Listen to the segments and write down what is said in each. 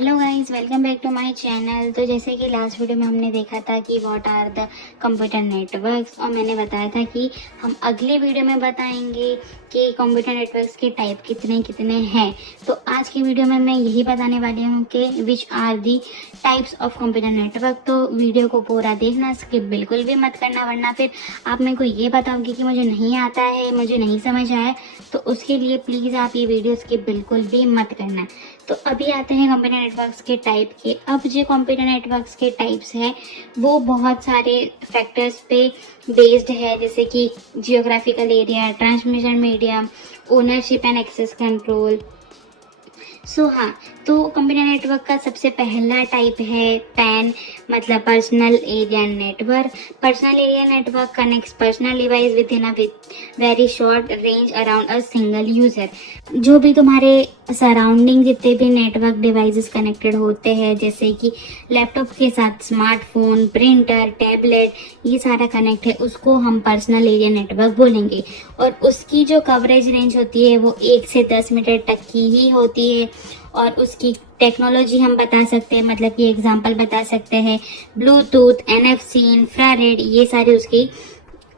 Hello guys, welcome back to my channel. तो जैसे कि लास्ट वीडियो में हमने देखा था कि what are the computer networks, और मैंने बताया था कि हम अगले वीडियो में बताएंगे कि कंप्यूटर नेटवर्क्स के टाइप कितने कितने हैं। तो आज की वीडियो में मैं यही बताने वाली हूँ कि which are the types of computer network. तो वीडियो को पूरा देखना, स्किप बिल्कुल भी मत करना, वरना फिर आप मेरे को ये बताओगे कि मुझे नहीं आता है, मुझे नहीं समझ आया। तो उसके लिए प्लीज़ आप ये वीडियो स्किप बिल्कुल भी मत करना। तो अभी आते हैं कंप्यूटर नेटवर्क्स के टाइप के। अब जो कंप्यूटर नेटवर्क्स के टाइप्स हैं वो बहुत सारे फैक्टर्स पे बेस्ड है, जैसे कि geographical area, transmission medium, ownership and access control. हाँ, तो कंप्यूटर नेटवर्क का सबसे पहला टाइप है पैन, मतलब personal area network. Personal area network connects personal device within a very short range around a single user. जो भी तुम्हारे सराउंडिंग जितने भी नेटवर्क डिवाइसेस कनेक्टेड होते हैं, जैसे कि लैपटॉप के साथ स्मार्टफोन, प्रिंटर, टैबलेट, ये सारा कनेक्ट है, उसको हम पर्सनल एरिया नेटवर्क बोलेंगे। और उसकी जो कवरेज रेंज होती है वो 1 से 10 मीटर तक की ही होती है। और उसकी टेक्नोलॉजी हम बता सकते हैं, मतलब कि एग्जांपल बता सकते हैं, ब्लूटूथ, NFC, इंफ्रारेड, ये सारे उसकी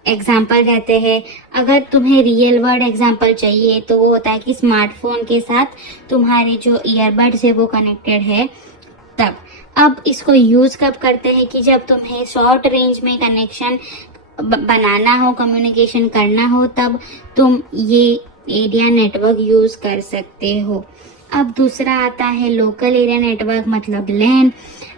एग्जाम्पल रहते हैं। अगर तुम्हें रियल वर्ल्ड एग्जाम्पल चाहिए तो वो होता है कि स्मार्टफोन के साथ तुम्हारे जो ईयरबड्स है वो कनेक्टेड है तब। अब इसको यूज कब करते हैं कि जब तुम्हें शॉर्ट रेंज में कनेक्शन बनाना हो, कम्युनिकेशन करना हो, तब तुम ये एरिया नेटवर्क यूज कर सकते हो। अब दूसरा आता है लोकल एरिया नेटवर्क, मतलब LAN.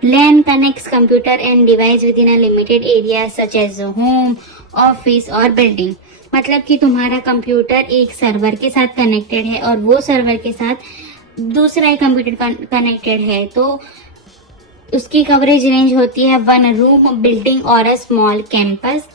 LAN connects computer and device within a limited area such as home, office और बिल्डिंग। मतलब कि तुम्हारा कंप्यूटर एक सर्वर के साथ कनेक्टेड है और वो सर्वर के साथ दूसरा एक कंप्यूटर कनेक्टेड है, तो उसकी कवरेज रेंज होती है 1 रूम, बिल्डिंग और अ स्मॉल कैंपस।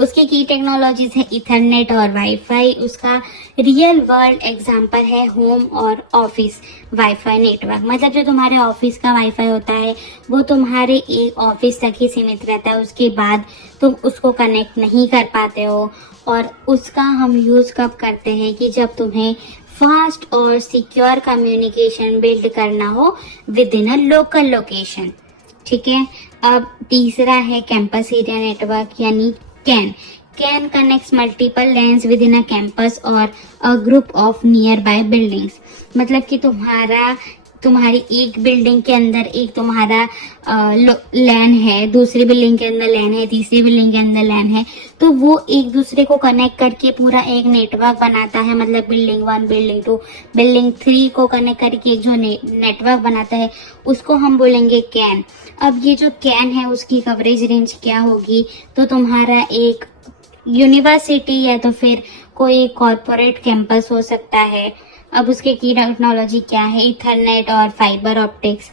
उसकी की टेक्नोलॉजीज है इथरनेट और वाईफाई। उसका रियल वर्ल्ड एग्जांपल है होम और ऑफिस वाईफाई नेटवर्क। मतलब जो तुम्हारे ऑफिस का वाईफाई होता है वो तुम्हारे एक ऑफिस तक ही सीमित रहता है, उसके बाद तुम उसको कनेक्ट नहीं कर पाते हो। और उसका हम यूज कब करते हैं कि जब तुम्हें फास्ट और सिक्योर कम्युनिकेशन बिल्ड करना हो within a local location. ठीक है। अब तीसरा है कैंपस एरिया नेटवर्क, यानी CAN. CAN connects multiple LANs within a campus और a group of nearby buildings. मतलब कि तुम्हारी एक बिल्डिंग के अंदर एक तुम्हारा लैन है, दूसरी बिल्डिंग के अंदर लैन है, तीसरी बिल्डिंग के अंदर लैन है, तो वो एक दूसरे को कनेक्ट करके पूरा एक नेटवर्क बनाता है। मतलब बिल्डिंग 1, बिल्डिंग 2, बिल्डिंग 3 को कनेक्ट करके एक जो नेटवर्क बनाता है उसको हम बोलेंगे कैन। अब ये जो कैन है उसकी कवरेज रेंज क्या होगी, तो तुम्हारा एक यूनिवर्सिटी या तो फिर कोई कॉरपोरेट कैंपस हो सकता है। अब उसके की टेक्नोलॉजी क्या है, इथरनेट और फाइबर ऑप्टिक्स।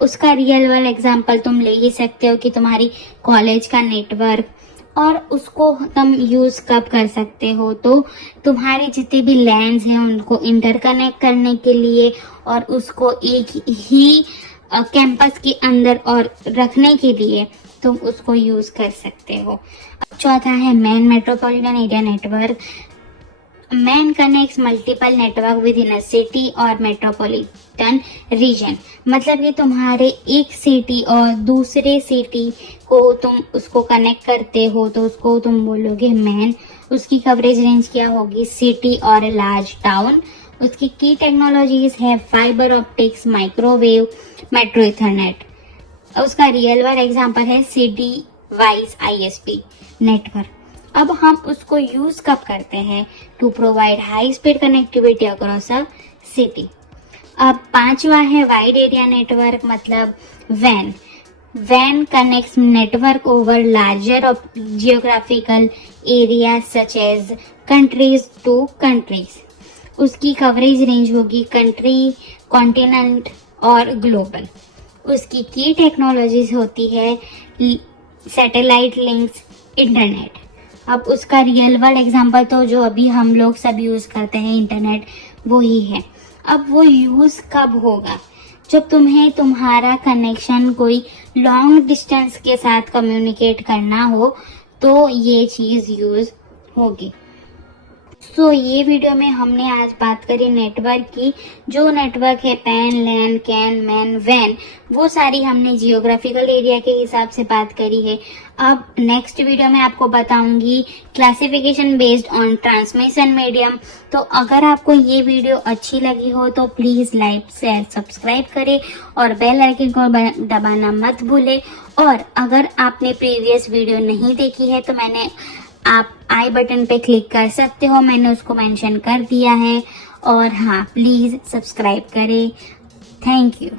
उसका रियल वर्ल्ड एग्जांपल तुम ले ही सकते हो कि तुम्हारी कॉलेज का नेटवर्क। और उसको तुम यूज कब कर सकते हो, तो तुम्हारे जितने भी लैंड्स हैं उनको इंटरकनेक्ट करने के लिए और उसको एक ही कैंपस के अंदर और रखने के लिए तुम उसको यूज कर सकते हो। चौथा है man metropolitan area network. Man connects multiple network with in a city और मेट्रोपॉलिटन रीजन। मतलब कि तुम्हारे एक सिटी और दूसरे सिटी को तुम उसको कनेक्ट करते हो तो उसको तुम बोलोगे मैन। उसकी कवरेज रेंज क्या होगी, सिटी और लार्ज टाउन। उसकी की टेक्नोलॉजीज है fibre optics, microwave, metro ethernet. उसका रियल वर्ल्ड एग्जांपल है सिटी वाइज ISP नेटवर्क। अब हम उसको यूज कब करते हैं, to provide high speed connectivity across a city. अब पांचवा है वाइड एरिया नेटवर्क, मतलब वैन। वैन connects network over larger geographical area such as countries to countries. उसकी कवरेज रेंज होगी कंट्री, कॉन्टिनेंट और ग्लोबल। उसकी की टेक्नोलॉजीज होती है सैटेलाइट लिंक्स, इंटरनेट। अब उसका रियल वर्ल्ड एग्जांपल तो जो अभी हम लोग सब यूज करते हैं इंटरनेट, वो ही है। अब वो यूज कब होगा, जब तुम्हें तुम्हारा कनेक्शन कोई लॉन्ग डिस्टेंस के साथ कम्युनिकेट करना हो तो ये चीज यूज होगी। सो ये वीडियो में हमने आज बात करी नेटवर्क की। जो नेटवर्क है पैन, लैन, कैन, मैन, वैन, वो सारी हमने जियोग्राफिकल एरिया के हिसाब से बात करी है। अब नेक्स्ट वीडियो में आपको बताऊंगी classification based on transmission medium. तो अगर आपको ये वीडियो अच्छी लगी हो तो प्लीज लाइक, शेयर, सब्सक्राइब करें और बेल आइकन को दबाना मत भूलें। और अगर आपने प्रीवियस वीडियो नहीं देखी है तो आप आई बटन पे क्लिक कर सकते हो, मैंने उसको मेंशन कर दिया है। और हाँ, प्लीज सब्सक्राइब करें। Thank you.